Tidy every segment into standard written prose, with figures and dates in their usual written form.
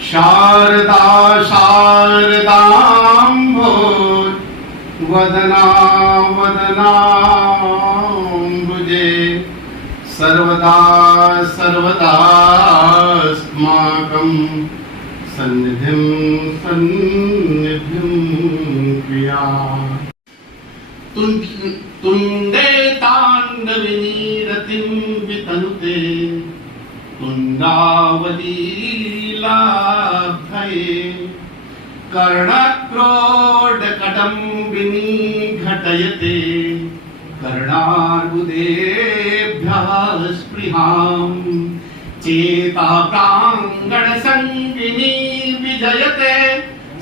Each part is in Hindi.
शारदा शारदाम्भोज वदना वदनाम्बुजे सर्वदा सर्वदास्माकं सन्निधिं सन्निधिं क्रिया तुंडे तांडविनी रतिं वितनुते तुंगावलीलाभये कर्णक्रोडकटम्बिनी घटयते कर्णार्बुदेभ्यः स्पृहां चेता प्राङ्गणसङ्गिनी विजयते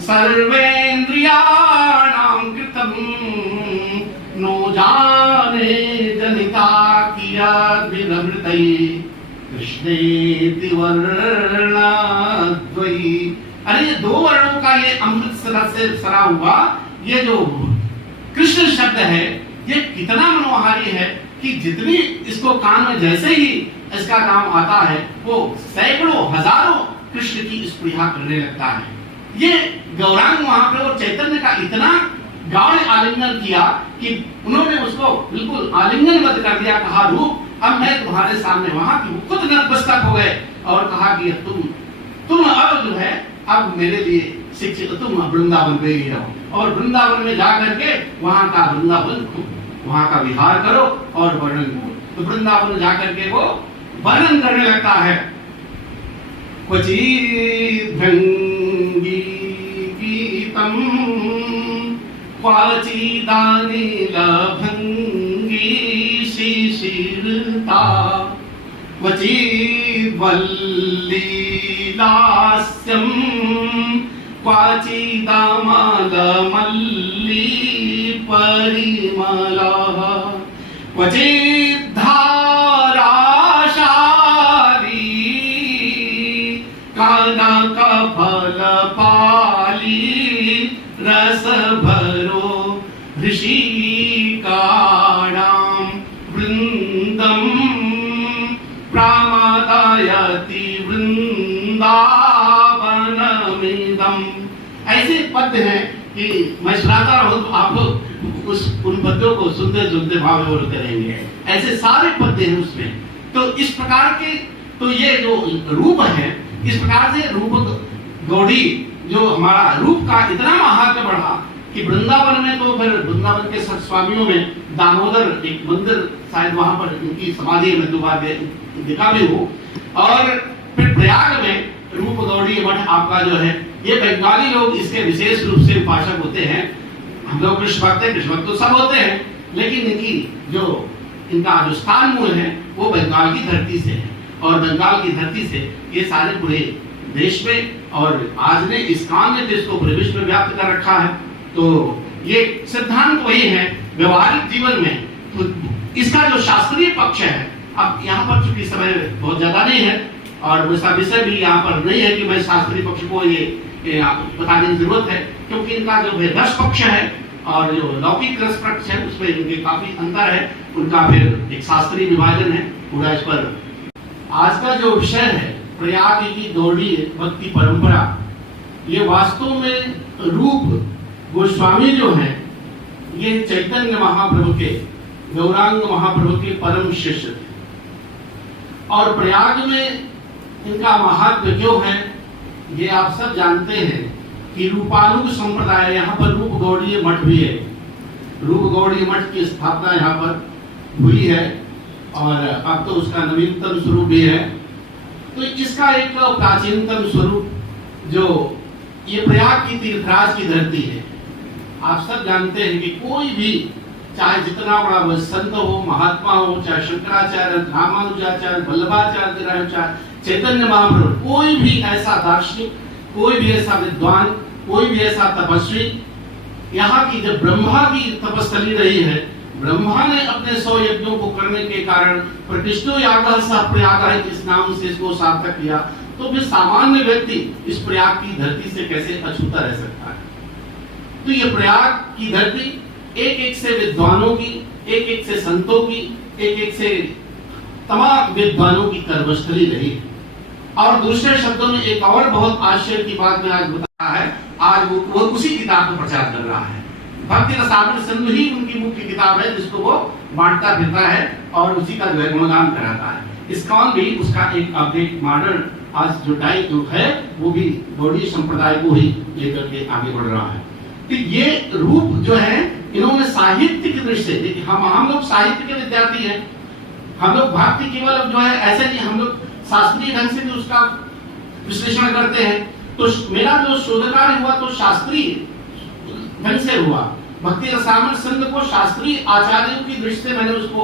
सर्वेन्द्रियाणां कृतं नो जाने जनिता कियद्विनमृतैः कृष्णेति वर्णाद्वयी। अरे ये दो वर्णों का ये अमृत से सरा हुआ ये जो कृष्ण शब्द है ये कितना मनोहारी है कि जितनी इसको कान में जैसे ही इसका नाम आता है वो सैकड़ों हजारों कृष्ण की स्पृहा करने लगता है। ये गौरांग महाप्रभु और चैतन्य का इतना गाढ़ आलिंगन किया कि उन्होंने उसको बिल्कुल आलिंगनबद्ध कर दिया। कहा रूप अब मैं तुम्हारे सामने, वहां की खुद नतमस्तक हो गए और कहा कि तुम अब जो है अब मेरे लिए शिक्षित, तुम वृंदावन पे ही रहो और वृंदावन में जाकर के वहां का वृंदावन वहां का विहार करो और वर्णन करो। तो वृंदावन जाकर के वो वर्णन करने लगता है। क्वचिद्भृंगी गीतम क्वचिदानिलभृंगी शिशिरता क्वचिद्वल्लीलास्यं क्वचिदमलमल्ली परिमलः क्वचिद्धाराशाली कनकफलपाली रसभरो ऋषिकाणां वृन्दं प्रमदायति वृंदावनमिदम्। ऐसे पद्य हैं कि मैं सुनाता रहूं तो आप लोग उन पद्यों को सुनते सुनते भाव विभोर होते रहेंगे। ऐसे सारे पद्य हैं उसमें। तो इस प्रकार के तो ये जो रूप है, इस प्रकार से रूप गौड़ी जो हमारा रूप का इतना महात्म्य बढ़ा कि वृंदावन में तो फिर वृंदावन के सत स्वामियों में दामोदर एक मंदिर शायद वहां पर उनकी समाधि में दोबारा दिखा भी हो। और फिर प्रयाग में रूप गौड़ी मठ आपका जो है ये बंगाली लोग इसके विशेष रूप से उपासक होते हैं। हम लोग कृष्ण भक्त तो सब होते हैं, लेकिन इनका जो स्थान मूल है वो बंगाल की धरती से है और बंगाल की धरती से ये सारे पूरे देश में और आज ने इस्कॉन ने इसको पूरे विश्व में व्याप्त कर रखा है। तो ये सिद्धांत वही है व्यवहारिक जीवन में। तो इसका जो शास्त्रीय पक्ष है, अब यहाँ पर चूंकि समय बहुत ज्यादा नहीं है और वैसा विषय भी यहाँ पर नहीं है कि मैं शास्त्रीय पक्ष को ये बताने की जरूरत है, क्योंकि इनका जो रस पक्ष है और जो लौकिक रस पक्ष है उसमें इनके काफी अंतर है। उनका फिर एक शास्त्रीय विभाजन है पूरा। इस पर आज का जो विषय है प्रयाग की गौड़ी भक्ति परंपरा, ये वास्तव में रूप गोस्वामी जो है ये चैतन्य महाप्रभु के गौरांग महाप्रभु के परम शिष्य थे। और प्रयाग में इनका महात्म्य क्यों है ये आप सब जानते हैं कि रूपानुग संप्रदाय, यहाँ पर रूप गौड़ी मठ भी है। रूप गौड़ी मठ की स्थापना यहाँ पर हुई है और अब तो उसका नवीनतम स्वरूप भी है। तो इसका एक प्राचीनतम स्वरूप जो ये प्रयाग की तीर्थराज की धरती है। आप सब जानते हैं कि कोई भी चाहे जितना बड़ा संत हो, महात्मा हो, चाहे शंकराचार्य, रामानुजाचार्य, वल्लभाचार्य, चाहे चैतन्य महाप्रभु, कोई भी ऐसा दार्शनिक, कोई भी ऐसा विद्वान, कोई भी ऐसा तपस्वी, यहाँ की जब ब्रह्मा की तपस्थली रही है, ब्रह्मा ने अपने 100 यज्ञों को करने के कारण प्रतिष्ठो यागः सह प्रयागः इस नाम से इसको सार्थक किया। तो फिर सामान्य व्यक्ति इस प्रयाग की धरती से कैसे अछूता रह सकता है। तो ये प्रयाग की धरती एक एक से विद्वानों की, एक एक से संतों की, एक एक से तमाम विद्वानों की कर्मस्थली रही है। और दूसरे शब्दों में एक और बहुत आश्चर्य की बात मैं आज बता है, आज वो उसी किताब का प्रचार कर रहा है। भक्ति रसामृत सिंधु ही उनकी मुख्य किताब है जिसको वो बांटता फिरता है और उसी का जो है गुणगान कराता है। इस्कॉन भी उसका एक अपडेट मॉडर्न आज जो टाइप जो है वो भी गौड़ीय संप्रदाय को ही लेकर के आगे बढ़ रहा है। तो ये रूप जो है इन्होंने साहित्य की दृष्टि से, देखिए हम लोग साहित्य के विद्यार्थी हैं, हम लोग भक्ति केवल जो है ऐसे नहीं, हम लोग शास्त्रीय ढंग से भी उसका विश्लेषण करते हैं। तो मेरा जो शोध कार्य हुआ तो शास्त्रीय ढंग से हुआ। भक्ति रसामृत सिंधु को शास्त्रीय आचार्यों की दृष्टि से मैंने उसको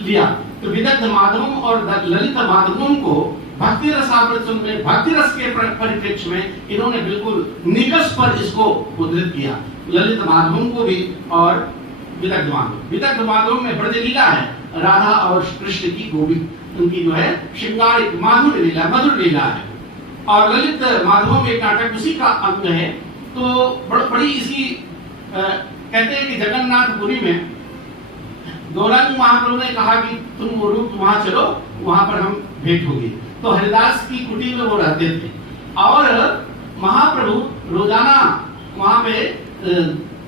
लिया। तो विदग्ध माधवम और ललित माधवम को भक्ति रसामृत सिंधु में भक्ति रस के परिप्रेक्ष्य में इन्होंने बिल्कुल निकष पर इसको उद्धृत किया, ललित माधवम को भी और विदग्ध माधवम। विदग्ध माधवम में ब्रज लीला है, राधा और कृष्ण की गोविंद उनकी जो है श्रृंगार माधुर लीला, मधुर लीला है। और ललित माधवम एक नाटक उसी का अंग है। तो बड़ी इसकी कहते हैं कि जगन्नाथपुरी में गौरांग महाप्रभु ने कहा कि तुम वो रूप वहां चलो, वहां पर हम भेंट होगी। तो हरिदास की कुटी में वो रहते थे और महाप्रभु रोजाना वहां पे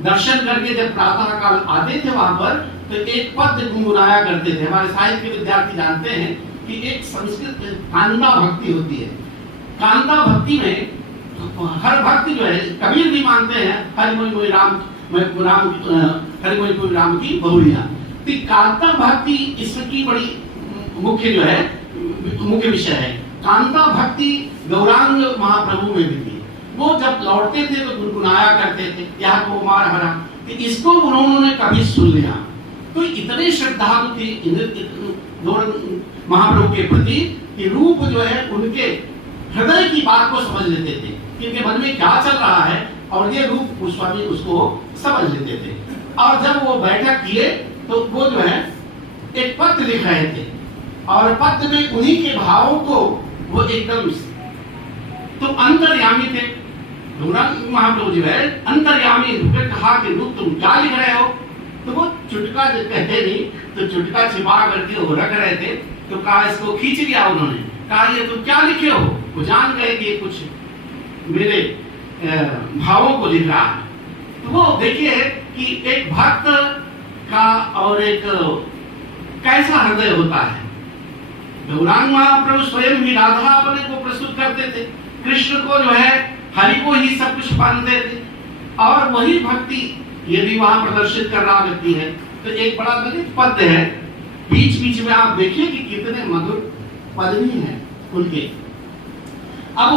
दर्शन करके जब प्रातः काल आते थे वहां पर, तो एक पद गुनगुनाया करते थे। हमारे साहित्य के विद्यार्थी जानते हैं कि एक संस्कृत कांता भक्ति होती है। कांता भक्ति में हर भक्ति जो है, कबीर भी मानते हैं हरि मोहि राम हरि मोहि राम की बहुरिया। तो कांता भक्ति इसकी बड़ी मुख्य जो है मुख्य विषय है। कांता भक्ति गौरांग महाप्रभु में भी थी। वो जब लौटते थे तो गुनगुनाया करते थे, यहाँ को मार हरा। तो इसको उन्होंने कभी सुन लिया तो इतने श्रद्धालु थे महाप्रभु के प्रति कि रूप जो है उनके हृदय की बात को समझ लेते थे कि उनके मन में क्या चल रहा है, और ये रूप गोस्वामी उसको समझ लेते थे। और जब वो बैठक किए तो वो जो है एक पत्र लिख रहे थे और पत्र में उन्हीं के भावों को वो एकदम तो अंतर्यामी थे। महाप्रभु जो है अंतर्यामी रूप कहा कि रूप तुम क्या लिख रहे हो, तो वो चुटका जो कहते नहीं तो चुटका छिपा करके वो रख रहे थे। तो कहा इसको खींच लिया उन्होंने, कहा ये तुम क्या लिखे हो। वो जान गए कि कुछ मेरे भावों को लिख रहा है। तो वो देखिए कि एक भक्त का और एक कैसा हृदय होता है। गौरांग महाप्रभु स्वयं ही राधा अपने को प्रस्तुत करते थे, कृष्ण को जो है हरि को ही सब कुछ मानते थे, और वही भक्ति यदि वहां प्रदर्शित कर रहा व्यक्ति है तो एक बड़ा ललित पद है। बीच बीच में आप देखिए कि कितने मधुर पद भी हैं उनके। अब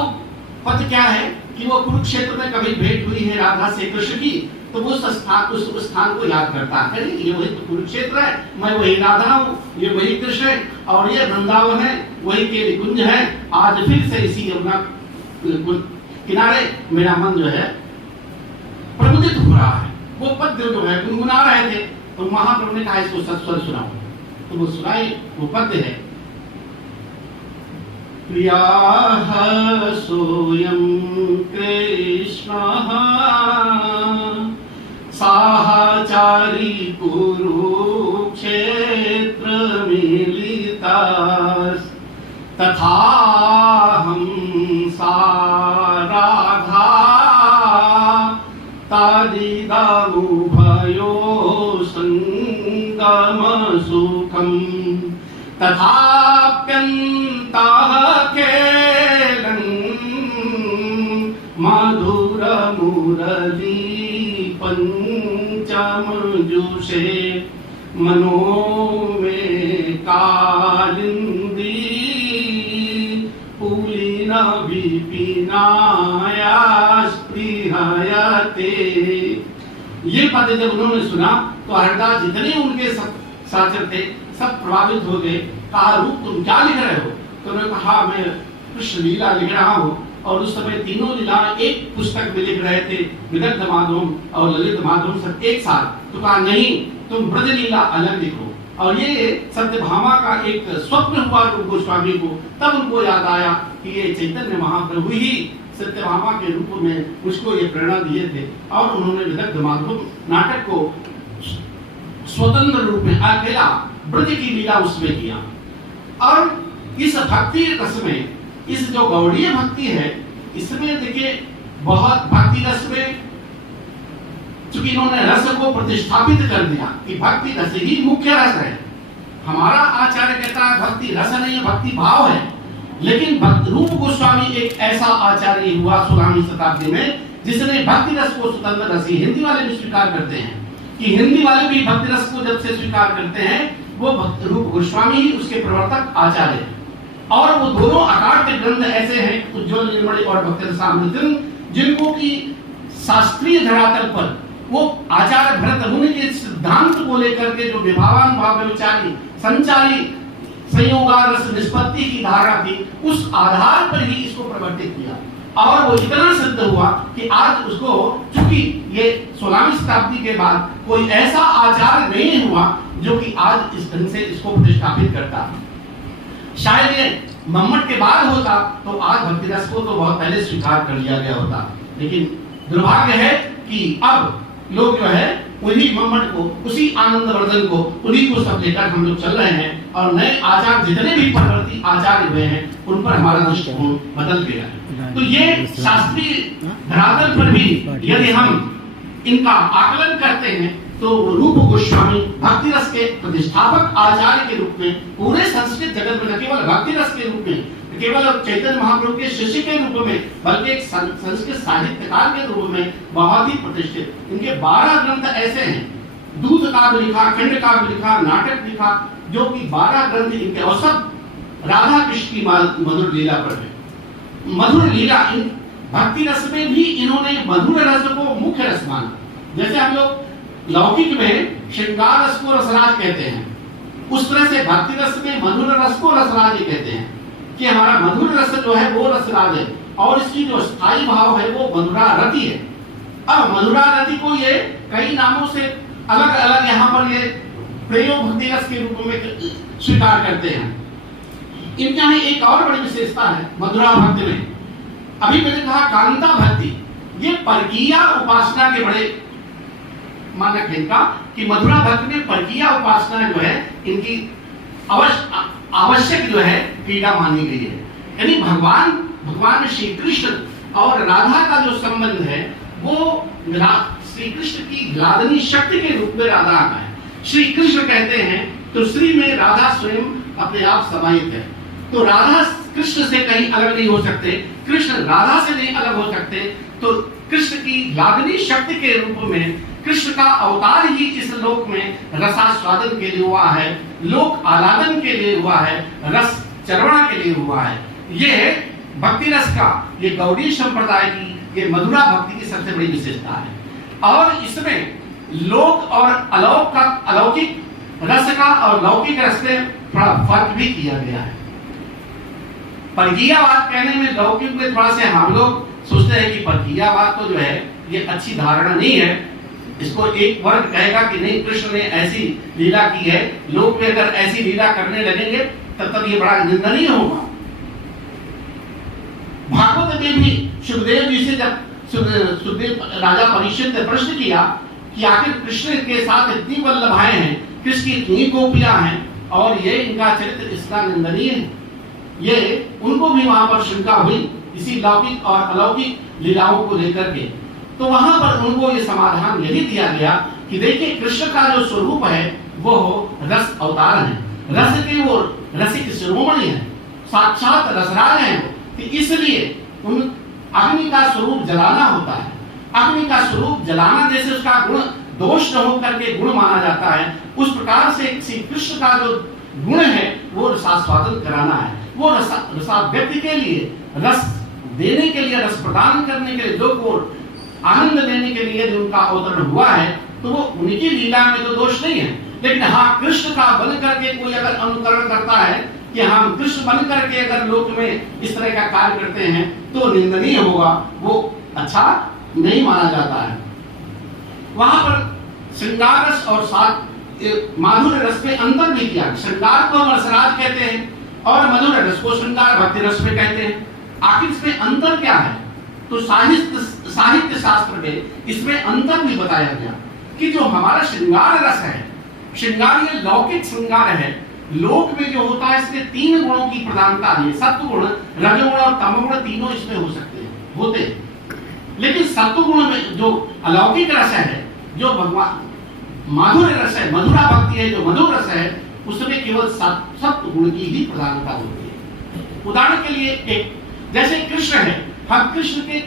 पद क्या है कि वो कुरुक्षेत्र में कभी भेंट हुई है राधा से कृष्ण की, तो वो उस स्थान को याद करता है, ये वही तो कुरुक्षेत्र है, मैं वही राधा हूँ, ये वही कृष्ण है, और ये वृंदावन है, वही केली कुंज है। आज फिर से इसी यमुना किनारे मेरा मन जो है प्रमुदित हो रहा है। वो पद्य जो है गुनगुना रहे थे, तो महाप्रभु ने कहा इसको सत्स्वर सुनाओ, तो वो सुनाए। वो पद्य है, प्रियाः सोऽयं कृष्णः साहचारी कुरुक्षेत्रमिलितास् तथाहं सा राधा तादिदमुभयो सङ्गमसुखम् तथाप्यन्तः केलं मधुरमुरली पंचमजुषे मनो में कालिंदी पुलिन विपिनाया स्पृहयते। ये पद जब उन्होंने सुना तो हरिदास जितने उनके साथी थे सब प्रभावित हो गए। कहा रूप तुम क्या लिख रहे हो, तो उन्होंने कहा मैं कृष्ण लीला लिख रहा हूँ। और उस समय तीनों लीला एक पुस्तक में लिख रहे थे, विदग्ध माधवम और ललित माधवम सब एक साथ। तो कहा नहीं, तुम ब्रज लीला अलग लिखो। और ये सत्यभामा का एक स्वप्न हुआ रूप गोस्वामी को, तब उनको याद आया कि ये चैतन्य महाप्रभु ही सत्यभामा के रूप में मुझको ये प्रेरणा दिए थे। और उन्होंने विदग्ध माधवम नाटक को स्वतंत्र रूप में अकेला ब्रज की लीला उसमें किया। और इस भक्ति रस में इस जो गौड़ीय भक्ति है इसमें देखिए बहुत भक्ति रस में चूंकि इन्होंने रस को प्रतिष्ठापित कर दिया कि भक्ति रस ही मुख्य रस है। हमारा आचार्य कहता है भक्ति रस नहीं है, भक्ति भाव है। लेकिन रूप गोस्वामी एक ऐसा आचार्य हुआ 16वीं शताब्दी में जिसने भक्ति रस को स्वतंत्र रस, हिंदी वाले भी स्वीकार करते हैं कि हिंदी वाले भी भक्ति रस को जब से स्वीकार करते हैं वो रूप गोस्वामी ही उसके प्रवर्तक आचार्य हैं। और वो दोनों अकाट्य ग्रंथ ऐसे हैं उज्ज्वल निर्मल और भक्ति रसामृतम, जिनको की शास्त्रीय धरातल पर वो आचार्य भरत मुनि के सिद्धांत को लेकर के जो विभावान भाव विचारी संचारी संयोगार रस निष्पत्ति की धारा थी उस आधार पर ही इसको प्रवर्तित किया। और वो इतना सिद्ध हुआ कि आज उसको चूंकि ये 16वीं शताब्दी के बाद कोई ऐसा आचार्य नहीं हुआ जो कि आज इस ढंग से इसको प्रतिष्ठापित करता। शायद ये मम्मट के बाद होता तो आज भक्ति रस को तो बहुत पहले स्वीकार कर लिया गया होता। लेकिन दुर्भाग्य है कि अब लोग जो है उन्हीं मम्मट को, उसी आनंदवर्धन को, उन्हीं को सब लेकर हम लोग चल रहे हैं और नए आचार्य जितने भी परवर्ती आचार्य हुए हैं उन पर हमारा दृष्टिकोण बदल गया है। तो ये शास्त्रीय धरातल पर भी यदि हम इनका आकलन करते हैं तो रूप गोस्वामी भक्ति रस के प्रतिष्ठापक आचार्य के रूप में पूरे संस्कृत जगत में न केवल भक्ति रस के रूप में, केवल चैतन्य महाप्रभु के शिष्य के रूप में, बल्कि एक संस्कृत साहित्यकार के रूप में बहुत ही प्रतिष्ठित। इनके 12 ग्रंथ ऐसे हैं, दूत काव्य लिखा, खंड काव्य लिखा, नाटक लिखा, जो कि 12 ग्रंथ इनके औसत राधा कृष्ण की मधुर लीला पर है। मधुर लीला भक्ति रस में भी इन्होंने मधुर रस को मुख्य रस माना। जैसे हम लोग लौकिक में श्रृंगार रस को रसराज कहते हैं, उस तरह से भक्ति रस में मधुर रस को रसराज ही कहते हैं कि हमारा मधुर रस जो है वो रसराज है और इसकी जो स्थायी भाव है वो मधुरा रति है। अब मधुरा रति को ये कई नामों से अलग अलग यहाँ पर ये प्रयोग भक्ति रस के रूप में स्वीकार करते हैं। इनके यहाँ एक और बड़ी विशेषता है मधुरा भक्ति में। अभी मैंने कहा कांता भक्ति, ये परकीया उपासना के बड़े मानक है इनका कि मधुरा भक्ति में परकीया उपासना जो है इनकी आवश्यक जो है क्रीड़ा मानी गई है। यानी भगवान श्री कृष्ण और राधा का जो संबंध है वो श्री कृष्ण की लादनी शक्ति के रूप में राधा का है। श्री कृष्ण कहते हैं तो श्री में राधा स्वयं अपने आप समाहित है। तो राधा कृष्ण से कहीं अलग नहीं हो सकते, कृष्ण राधा से नहीं अलग हो सकते। तो कृष्ण की लादनी शक्ति के रूप में कृष्ण का अवतार ही इस लोक में रसास्वादन के लिए हुआ है, लोक आलादन के लिए हुआ है, रस चरवणा के लिए हुआ है। ये भक्ति रस का, ये गौड़ी संप्रदाय की, ये मधुरा भक्ति की सबसे बड़ी विशेषता है। और इसमें लोक और अलौकिक रस का और लौकिक रस में थोड़ा फर्क भी किया गया है। परकीयावाद कहने में लौकिक में थोड़ा से हम लोग सोचते हैं कि परकीयावाद तो जो है ये अच्छी धारणा नहीं है। इसको एक वर्ग कहेगा कि नहीं कृष्ण ने ऐसी लीला की है, लोग भी अगर ऐसी लीला करने लगेंगे तब ये बड़ा निंदनीय होगा। भागवत में भी सुखदेव जी से जब सुखदेव राजा परीक्षित ने प्रश्न किया कि आखिर कृष्ण के साथ इतनी वल्लभाएं हैं, कृष्ण की इतनी गोपियां हैं और ये इनका चरित्र इसका निंदनीय है, ये उनको भी वहां पर शंका हुई इसी लौकिक और अलौकिक लीलाओं को लेकर के। तो वहां पर उनको ये समाधान यही दिया गया कि देखिए कृष्ण का जो स्वरूप है वो रस अवतार है, रस के वो रसिक शिरोमणि है, साक्षात रसराज है। तो इसलिए उन अग्नि का स्वरूप जलाना होता है। अग्नि का स्वरूप जलाना जैसे उसका गुण दोष न होकर के गुण माना जाता है, उस प्रकार से श्री कृष्ण का जो गुण है वो रसास्वादन कराना है। वो रसाव्यक्ति के लिए, रस देने के लिए, रस प्रदान करने के लिए, लोग को आनंद लेने के लिए जो उनका अवतरण हुआ है तो वो उनकी लीला में तो दोष नहीं है। लेकिन हाँ, कृष्ण का बन करके कोई अगर अनुकरण करता है कि हम कृष्ण बन करके अगर लोक में इस तरह का कार्य करते हैं तो निंदनीय होगा, वो अच्छा नहीं माना जाता है। वहां पर श्रृंगार रस और साथ माधुर्य रस में अंतर भी किया। श्रृंगार को हम रसराज कहते हैं और मधुर रस को श्रृंगार भक्ति रस में कहते हैं। आखिर इसमें अंतर क्या है? तो साहित्य शास्त्र में इसमें अंतर भी बताया गया कि जो हमारा श्रृंगार रस है, श्रृंगार ये लौकिक श्रृंगार है लोक में जो होता है इसमें 3 गुणों की प्रधानता है, सत्व गुण, रजोगुण और तमोगुण तीनों इसमें हो सकते हैं, होते हैं। लेकिन सत्व गुण में जो अलौकिक रस है, जो भगवान माधुर्य रस है, मधुरा भक्ति है, जो मधुर रस है, उसमें केवल सत्व गुण की ही प्रधानता होती है। उदाहरण के लिए एक जैसे कृष्ण है, हम कृष्ण के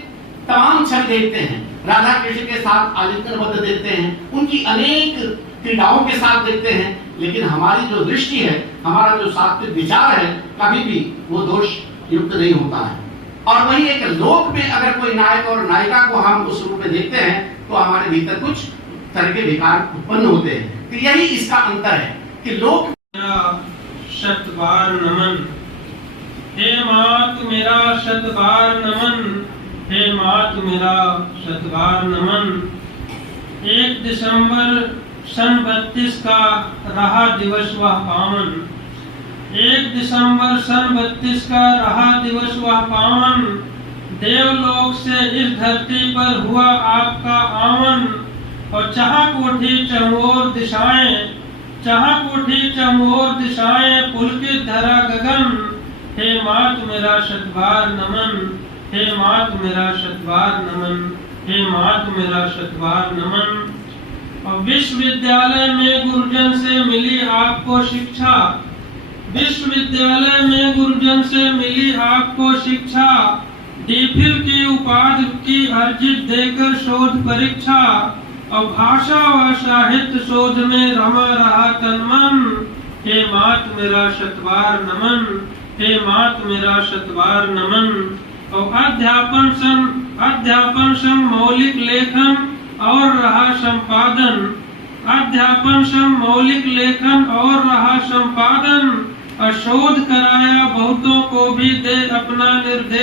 तमाम छल देखते हैं, राधा कृष्ण के साथ आलिंगनबद्ध देखते हैं, उनकी अनेक क्रीड़ाओं के साथ देखते हैं, लेकिन हमारी जो दृष्टि है, हमारा जो सात्विक विचार है, कभी भी वो दोष युक्त नहीं होता है। और वही एक लोक में अगर कोई नायक और नायिका को हम उस रूप में देखते हैं तो हमारे भीतर कुछ तरह के विकार उत्पन्न होते हैं। तो यही इसका अंतर है कि लोक शत बार नमन, हे मात मेरा शत बार नमन, हे मात मेरा शत बार नमन। 1 दिसंबर सन 32 का रहा दिवस वह पावन, 1 दिसंबर सन 32 का रहा दिवस वह पावन। देवलोक से इस धरती पर हुआ आपका आवन, और चाह कोठी चहुओर दिशाएं, चाह कोठी चहुओर दिशाएं, पुलकित धरा गगन। हे मात मेरा शतबार नमन, हे मात मेरा शतबार नमन, हे मात मेरा शतबार नमन। और विश्वविद्यालय में गुरुजन से मिली आपको शिक्षा, विश्वविद्यालय में गुरुजन से मिली आपको शिक्षा। डीफिल की उपाधि की अर्जित देकर शोध परीक्षा, और भाषा व साहित्य शोध में रमा रहा तन मन। हे मात मेरा शतबार नमन, हे मात मेरा शतबार नमन। और अध्यापन संग मौलिक लेखन और रहा संपादन, अध्यापन संग मौलिक लेखन और रहा संपादन। और शोध कराया बहुतों को भी दे अपना निर्देश।